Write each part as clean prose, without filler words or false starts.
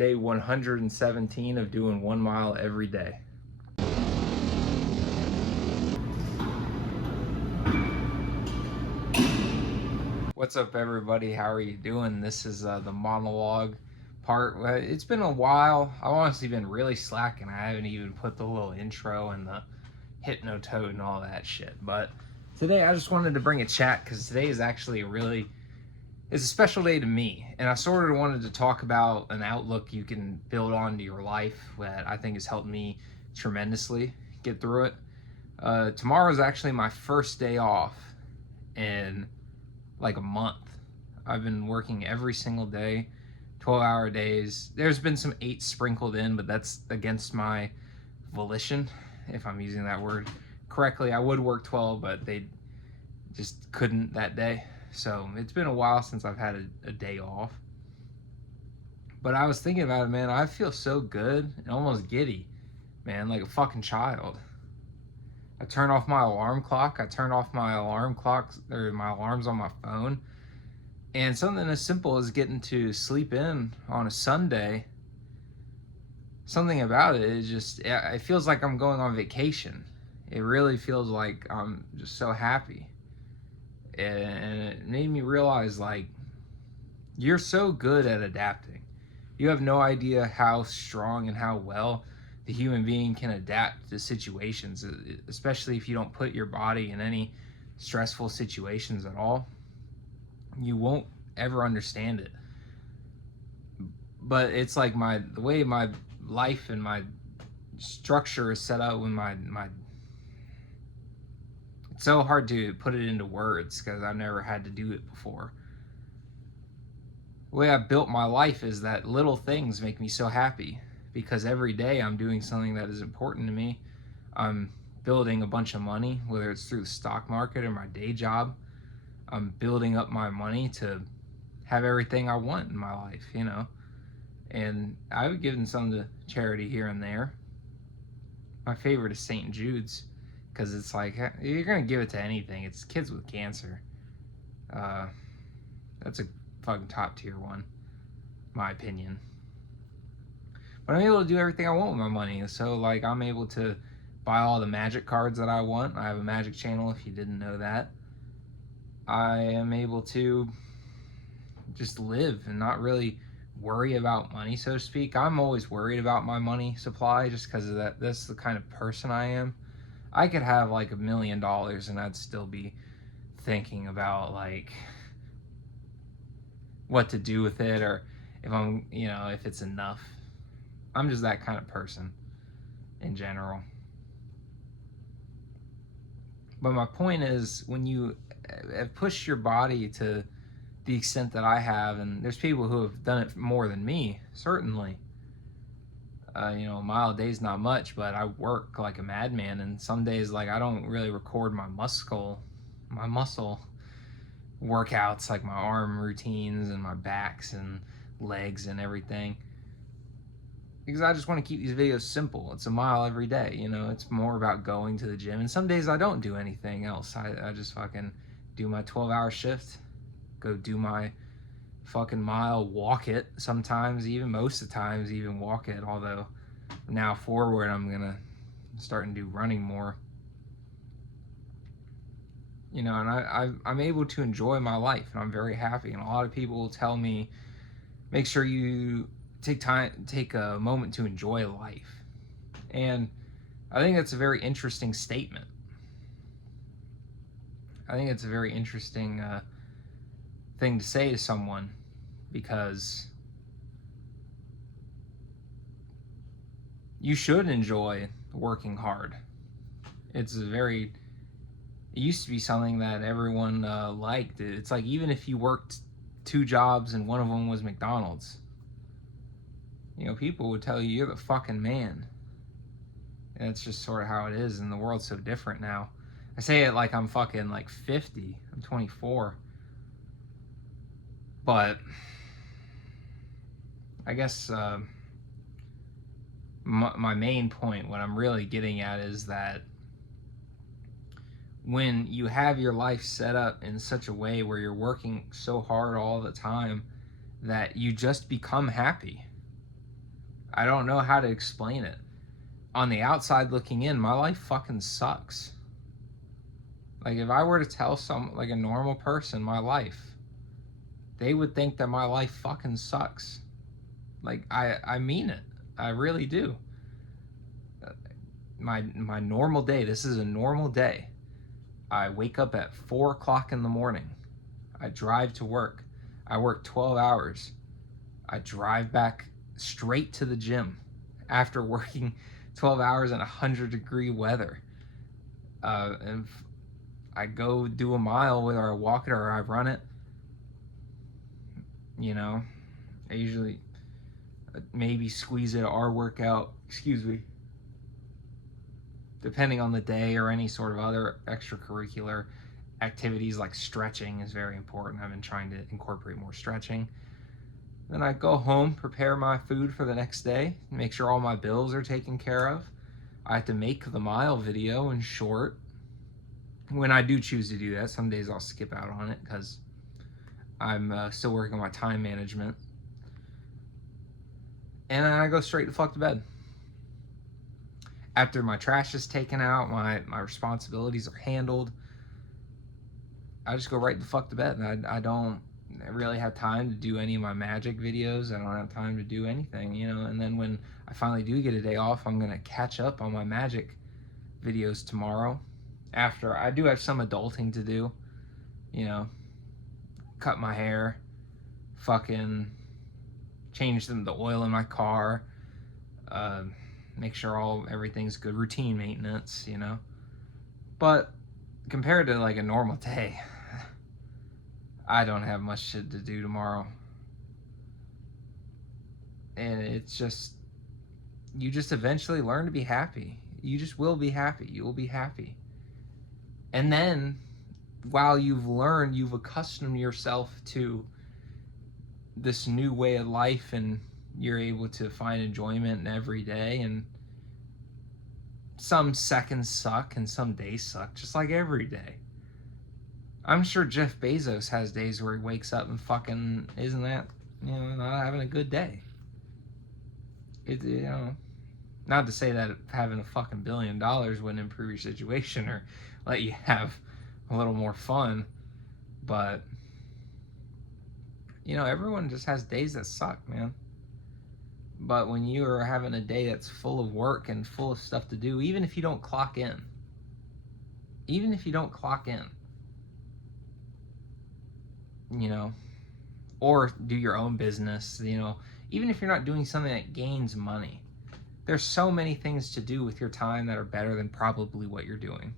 Day 117 of doing 1 mile every day. What's up, everybody? How are you doing? This is the monologue part. It's been a while. I've honestly been really slacking. I haven't even put the little intro and the hypnotoad and all that shit. But today I just wanted to bring a chat because today is actually it's a special day to me. And I sort of wanted to talk about an outlook you can build onto your life that I think has helped me tremendously get through it. Tomorrow is actually my first day off in like a month. I've been working every single day, 12-hour days. There's been some 8 sprinkled in, but that's against my volition, if I'm using that word correctly. I would work 12, but they just couldn't that day. So it's been a while since I've had a day off. But I was thinking about it, man. I feel so good and almost giddy, man, like a fucking child. I turn off my alarm clock. I turn off my alarm clocks or my alarms on my phone. And something as simple as getting to sleep in on a Sunday, something about it is just, it feels like I'm going on vacation. It really feels like I'm just so happy. And it made me realize, like, you're so good at adapting. You have no idea how strong and how well the human being can adapt to situations, especially if you don't put your body in any stressful situations at all. You won't ever understand it. But it's like the way my life and my structure is set up when my it's so hard to put it into words because I've never had to do it before. The way I've built my life is that little things make me so happy because every day I'm doing something that is important to me. I'm building a bunch of money, whether it's through the stock market or my day job. I'm building up my money to have everything I want in my life, you know. And I've given some to charity here and there. My favorite is St. Jude's because it's like, you're going to give it to anything. It's kids with cancer. That's a fucking top tier one, my opinion. But I'm able to do everything I want with my money. So, like, I'm able to buy all the magic cards that I want. I have a magic channel, if you didn't know that. I am able to just live and not really worry about money, so to speak. I'm always worried about my money supply just because of that. That's the kind of person I am. I could have like $1 million and I'd still be thinking about like what to do with it, or if I'm, you know, if it's enough. I'm just that kind of person in general. But my point is, when you have pushed your body to the extent that I have, and there's people who have done it more than me, certainly. You know, a mile a day is not much, but I work like a madman, and some days, like, I don't really record my muscle workouts, like my arm routines and my backs and legs and everything, because I just want to keep these videos simple. It's a mile every day, you know. It's more about going to the gym, and some days I don't do anything else. I just fucking do my 12-hour shift, go do my fucking mile, walk it sometimes, even most of the times even walk it, although now forward I'm gonna start and do running more, you know. And I'm able to enjoy my life, and I'm very happy. And a lot of people will tell me, make sure you take a moment to enjoy life. And I think that's a very interesting statement. I think it's a very interesting thing to say to someone, because you should enjoy working hard. It used to be something that everyone liked. It's like, even if you worked 2 jobs and one of them was McDonald's, you know, people would tell you you're the fucking man. And it's just sort of how it is, and the world's so different now. I say it like I'm fucking like 50. I'm 24. But I guess my main point, what I'm really getting at, is that when you have your life set up in such a way where you're working so hard all the time that you just become happy. I don't know how to explain it. On the outside looking in, my life fucking sucks. Like, if I were to tell like a normal person my life, they would think that my life fucking sucks. Like, I mean it. I really do. My normal day, this is a normal day. I wake up at 4 o'clock in the morning. I drive to work. I work 12 hours. I drive back straight to the gym after working 12 hours in 100-degree weather. And I go do a mile, whether I walk it or I run it. You know, I usually maybe squeeze it our workout, excuse me, depending on the day, or any sort of other extracurricular activities like stretching is very important. I've been trying to incorporate more stretching. Then I go home, prepare my food for the next day, make sure all my bills are taken care of. I have to make the mile video in short. When I do choose to do that, some days I'll skip out on it because I'm still working on my time management. And then I go straight the fuck to bed. After my trash is taken out, my responsibilities are handled, I just go right the fuck to bed. I don't really have time to do any of my magic videos. I don't have time to do anything, you know. And then when I finally do get a day off, I'm gonna catch up on my magic videos tomorrow. After I do have some adulting to do, you know, cut my hair, fucking change the oil in my car, make sure everything's good, routine maintenance, you know. But compared to like a normal day, I don't have much shit to do tomorrow. And it's just, you just eventually learn to be happy. You just will be happy. You will be happy. And then, while you've accustomed yourself to this new way of life, and you're able to find enjoyment in every day, and some seconds suck and some days suck, just like every day. I'm sure Jeff Bezos has days where he wakes up and fucking isn't that, you know, not having a good day. It, you know, not to say that having a fucking $1 billion wouldn't improve your situation or let you have a little more fun, but you know, everyone just has days that suck, man. But when you are having a day that's full of work and full of stuff to do, even if you don't clock in, you know, or do your own business, you know, even if you're not doing something that gains money, there's so many things to do with your time that are better than probably what you're doing.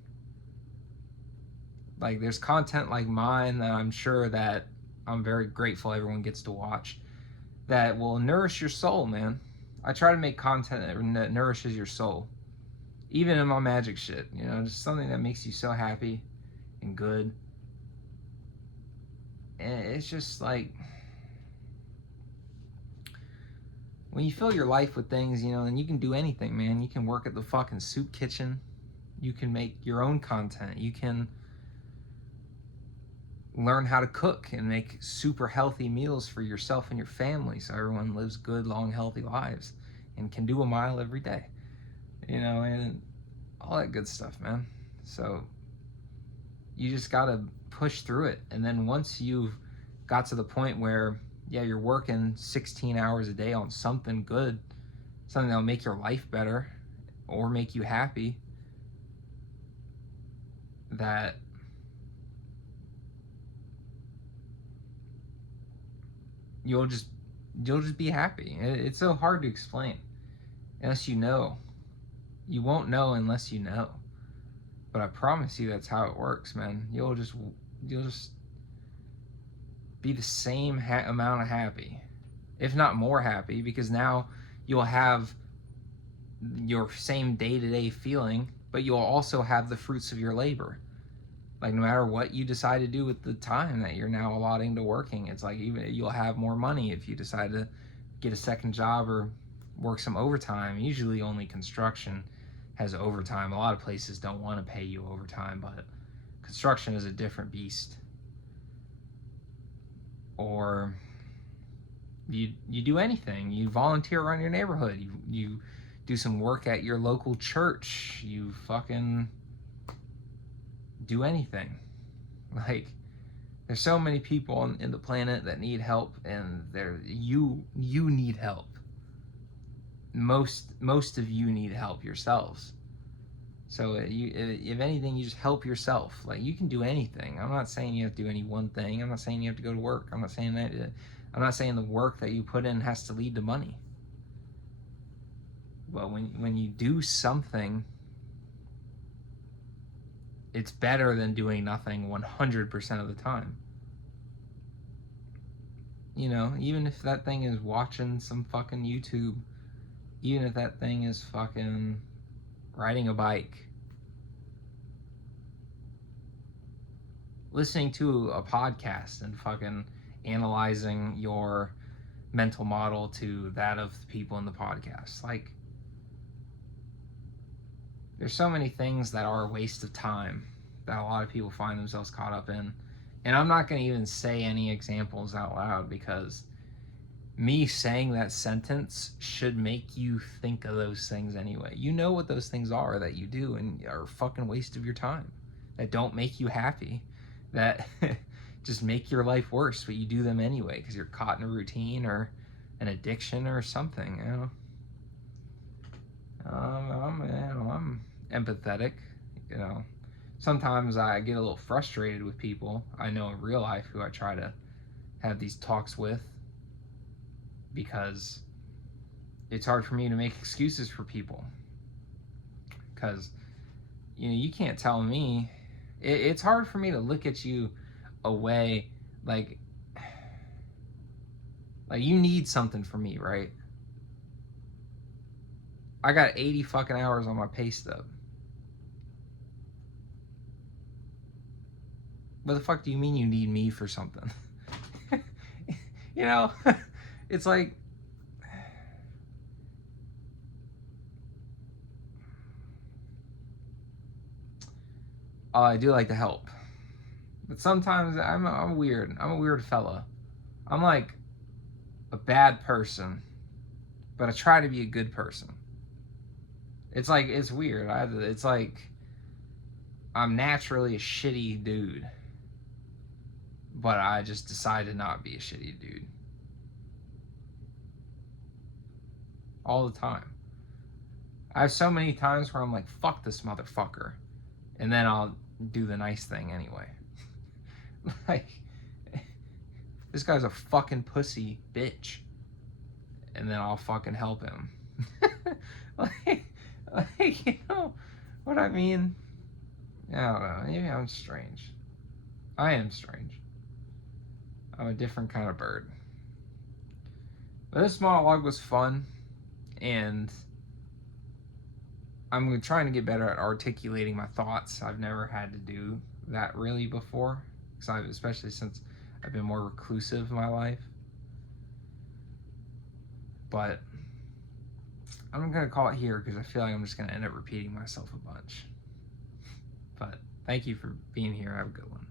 Like, there's content like mine that I'm sure that I'm very grateful everyone gets to watch, that will nourish your soul, man. I try to make content that nourishes your soul. Even in my magic shit, you know, just something that makes you so happy and good. And it's just like, when you fill your life with things, you know, then you can do anything, man. You can work at the fucking soup kitchen. You can make your own content. You can learn how to cook and make super healthy meals for yourself and your family so everyone lives good, long, healthy lives and can do a mile every day, you know, and all that good stuff, man. So you just gotta push through it. And then once you've got to the point where, yeah, you're working 16 hours a day on something good, something that'll make your life better or make you happy, that you'll just be happy. It's so hard to explain unless you know. You won't know unless you know. But I promise you that's how it works, man. You'll just be the same amount of happy, if not more happy, because now you'll have your same day-to-day feeling, but you'll also have the fruits of your labor. Like, no matter what you decide to do with the time that you're now allotting to working, it's like, even you'll have more money if you decide to get a second job or work some overtime. Usually only construction has overtime. A lot of places don't want to pay you overtime, but construction is a different beast. Or You do anything. You volunteer around your neighborhood. You do some work at your local church. You fucking do anything. Like, there's so many people in the planet that need help, and you need help. Most of you need help yourselves. So if anything, you just help yourself. Like, you can do anything. I'm not saying you have to do any one thing. I'm not saying you have to go to work. I'm not saying the work that you put in has to lead to money. But when you do something, it's better than doing nothing 100% of the time. You know, even if that thing is watching some fucking YouTube, even if that thing is fucking riding a bike, listening to a podcast and fucking analyzing your mental model to that of the people in the podcast. Like, there's so many things that are a waste of time that a lot of people find themselves caught up in. And I'm not going to even say any examples out loud, because me saying that sentence should make you think of those things anyway. You know what those things are that you do and are a fucking waste of your time, that don't make you happy, that just make your life worse, but you do them anyway because you're caught in a routine or an addiction or something, you know. I'm empathetic, you know. Sometimes I get a little frustrated with people I know in real life who I try to have these talks with, because it's hard for me to make excuses for people. Because, you know, you can't tell me. It's hard for me to look at you away like you need something from me, right? I got 80 fucking hours on my pay stub. What the fuck do you mean you need me for something? You know, it's like, I do like to help, but sometimes I'm weird. I'm a weird fella. I'm like a bad person, but I try to be a good person. It's like, it's weird. It's like I'm naturally a shitty dude, but I just decide to not be a shitty dude all the time. I have so many times where I'm like, fuck this motherfucker, and then I'll do the nice thing anyway. Like, this guy's a fucking pussy bitch, and then I'll fucking help him. like, you know what I mean? I don't know. Maybe I'm strange. I am strange. I'm a different kind of bird. But this monologue was fun, and I'm trying to get better at articulating my thoughts. I've never had to do that really before, especially since I've been more reclusive in my life. But I'm going to call it here because I feel like I'm just going to end up repeating myself a bunch. But thank you for being here. Have a good one.